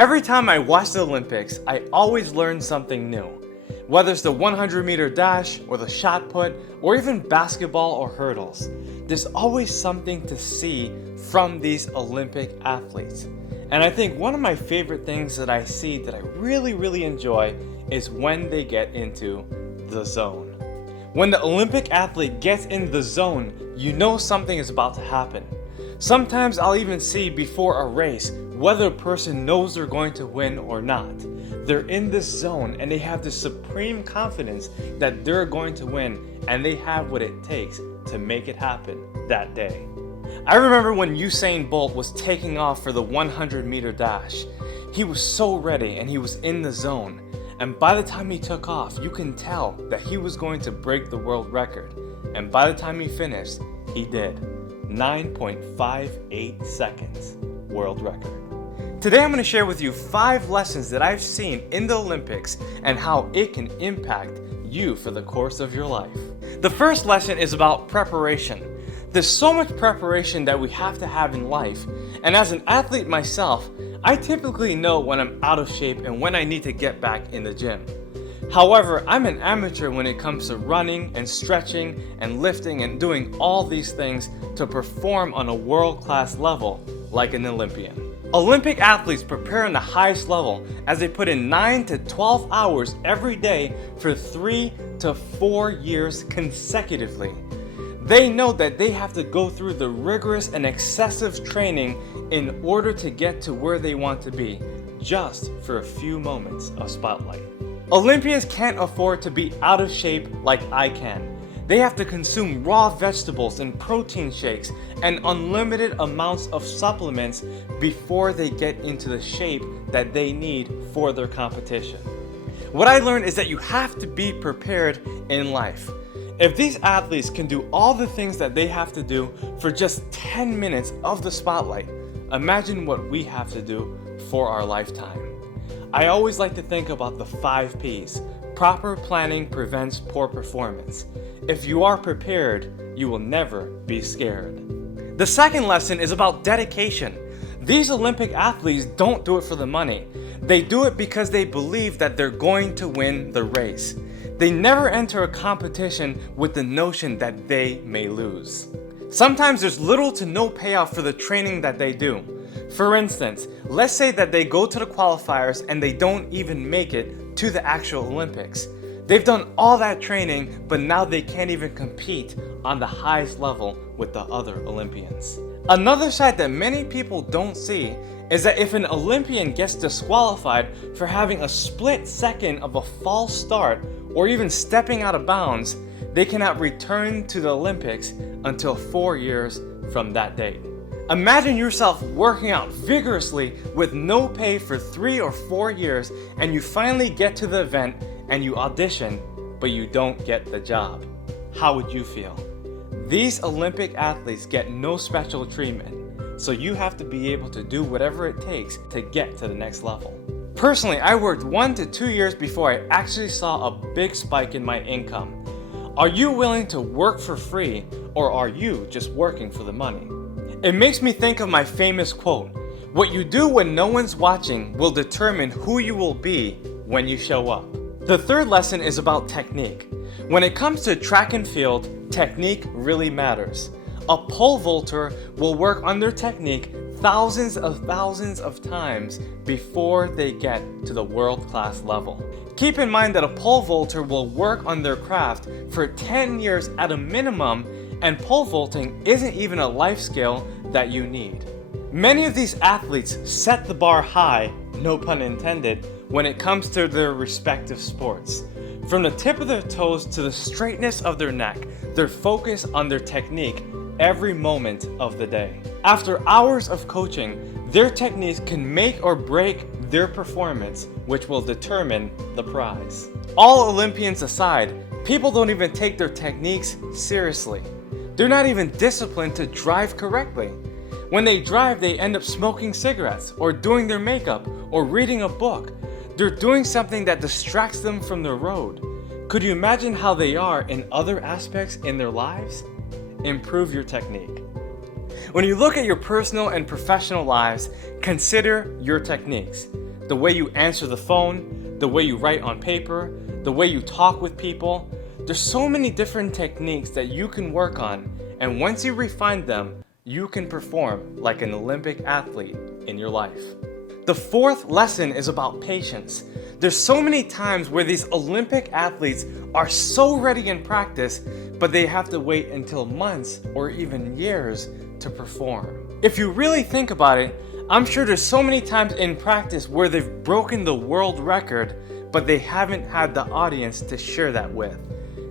Every time I watch the Olympics, I always learn something new. Whether it's the 100-meter dash, or the shot put, or even basketball or hurdles, there's always something to see from these Olympic athletes. And I think one of my favorite things that I see that I really enjoy is when they get into the zone. When the Olympic athlete gets in the zone, you know something is about to happen. Sometimes I'll even see before a race whether a person knows they're going to win or not. They're in this zone and they have this supreme confidence that they're going to win, and they have what it takes to make it happen that day. I remember when Usain Bolt was taking off for the 100-meter dash. He was so ready and he was in the zone. And by the time he took off, you can tell that he was going to break the world record. And by the time he finished, he did. 9.58 seconds, world record. Today I'm going to share with you 5 lessons that I've seen in the Olympics and how it can impact you for the course of your life. The first lesson is about preparation. There's so much preparation that we have to have in life, and as an athlete myself, I typically know when I'm out of shape and when I need to get back in the gym. However, I'm an amateur when it comes to running and stretching and lifting and doing all these things to perform on a world-class level like an Olympian. Olympic athletes prepare on the highest level as they put in 9 to 12 hours every day for 3 to 4 years consecutively. They know that they have to go through the rigorous and excessive training in order to get to where they want to be, just for a few moments of spotlight. Olympians can't afford to be out of shape like I can. They have to consume raw vegetables and protein shakes and unlimited amounts of supplements before they get into the shape that they need for their competition. What I learned is that you have to be prepared in life. If these athletes can do all the things that they have to do for just 10 minutes of the spotlight, imagine what we have to do for our lifetime. I always like to think about the 5 P's. Proper planning prevents poor performance. If you are prepared, you will never be scared. The second lesson is about dedication. These Olympic athletes don't do it for the money. They do it because they believe that they're going to win the race. They never enter a competition with the notion that they may lose. Sometimes there's little to no payoff for the training that they do. For instance, let's say that they go to the qualifiers and they don't even make it to the actual Olympics. They've done all that training, but now they can't even compete on the highest level with the other Olympians. Another side that many people don't see is that if an Olympian gets disqualified for having a split second of a false start or even stepping out of bounds, they cannot return to the Olympics until 4 years from that date. Imagine yourself working out vigorously with no pay for 3 or 4 years, and you finally get to the event and you audition, but you don't get the job. How would you feel? These Olympic athletes get no special treatment, so you have to be able to do whatever it takes to get to the next level. Personally, I worked 1 to 2 years before I actually saw a big spike in my income. Are you willing to work for free, or are you just working for the money? It makes me think of my famous quote, "What you do when no one's watching will determine who you will be when you show up." The third lesson is about technique. When it comes to track and field, technique really matters. A pole vaulter will work on their technique thousands of times before they get to the world-class level. Keep in mind that a pole vaulter will work on their craft for 10 years at a minimum, and pole vaulting isn't even a life skill that you need. Many of these athletes set the bar high, no pun intended, when it comes to their respective sports. From the tip of their toes to the straightness of their neck, they're focused on their technique every moment of the day. After hours of coaching, their techniques can make or break their performance, which will determine the prize. All Olympians aside, people don't even take their techniques seriously. They're not even disciplined to drive correctly. When they drive, they end up smoking cigarettes or doing their makeup or reading a book. They're doing something that distracts them from the road. Could you imagine how they are in other aspects in their lives? Improve your technique. When you look at your personal and professional lives, consider your techniques. the way you answer the phone, the way you write on paper, the way you talk with people. There's so many different techniques that you can work on, and once you refine them, you can perform like an Olympic athlete in your life. The fourth lesson is about patience. There's so many times where these Olympic athletes are so ready in practice, but they have to wait until months or even years to perform. If you really think about it, I'm sure there's so many times in practice where they've broken the world record, but they haven't had the audience to share that with.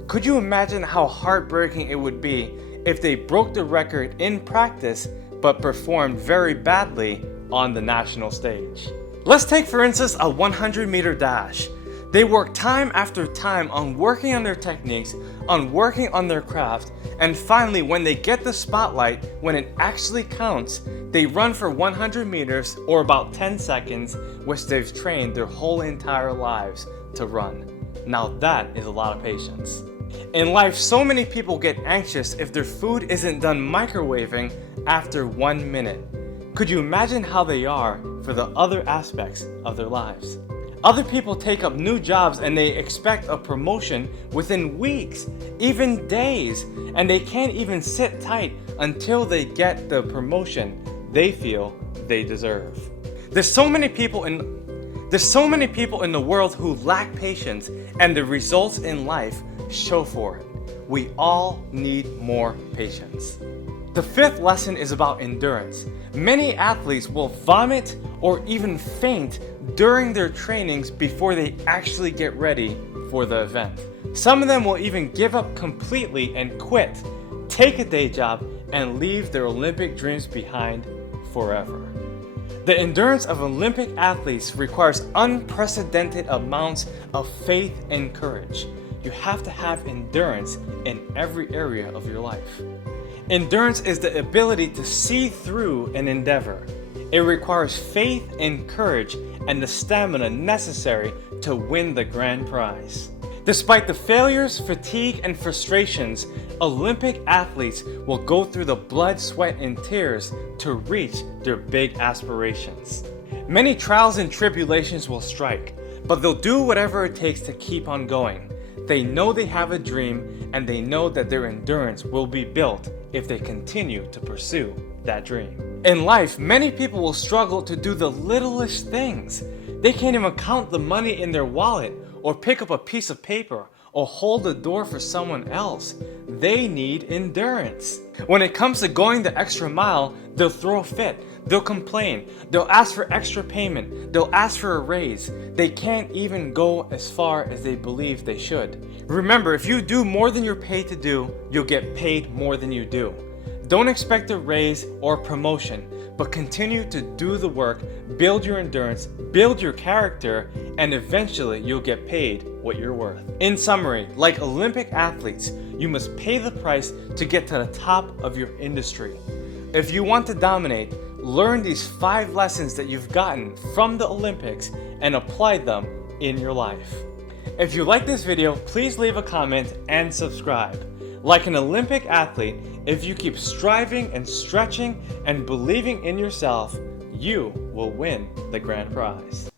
Could you imagine how heartbreaking it would be if they broke the record in practice but performed very badly on the national stage? Let's take for instance a 100-meter dash. They work time after time on working on their techniques, on working on their craft, and finally when they get the spotlight, when it actually counts, they run for 100 meters or about 10 seconds, which they've trained their whole entire lives to run. Now that is a lot of patience. In life, so many people get anxious if their food isn't done microwaving after 1 minute. Could you imagine how they are for the other aspects of their lives? Other people take up new jobs and they expect a promotion within weeks, even days, and they can't even sit tight until they get the promotion they feel they deserve. There's so many people in the world who lack patience, and the results in life show for it. We all need more patience. The fifth lesson is about endurance. Many athletes will vomit or even faint during their trainings before they actually get ready for the event. Some of them will even give up completely and quit, take a day job, and leave their Olympic dreams behind forever. The endurance of Olympic athletes requires unprecedented amounts of faith and courage. You have to have endurance in every area of your life. Endurance is the ability to see through an endeavor. It requires faith and courage and the stamina necessary to win the grand prize. Despite the failures, fatigue, and frustrations, Olympic athletes will go through the blood, sweat, and tears to reach their big aspirations. Many trials and tribulations will strike, but they'll do whatever it takes to keep on going. They know they have a dream, and they know that their endurance will be built if they continue to pursue that dream. In life, many people will struggle to do the littlest things. They can't even count the money in their wallet, or pick up a piece of paper, or hold the door for someone else. They need endurance. When it comes to going the extra mile, they'll throw a fit, they'll complain, they'll ask for extra payment, they'll ask for a raise. They can't even go as far as they believe they should. Remember, if you do more than you're paid to do, you'll get paid more than you do. Don't expect a raise or promotion, but continue to do the work, build your endurance, build your character, and eventually you'll get paid what you're worth. In summary, like Olympic athletes, you must pay the price to get to the top of your industry. If you want to dominate, learn these 5 lessons that you've gotten from the Olympics and apply them in your life. If you like this video, please leave a comment and subscribe. Like an Olympic athlete, if you keep striving and stretching and believing in yourself, you will win the grand prize.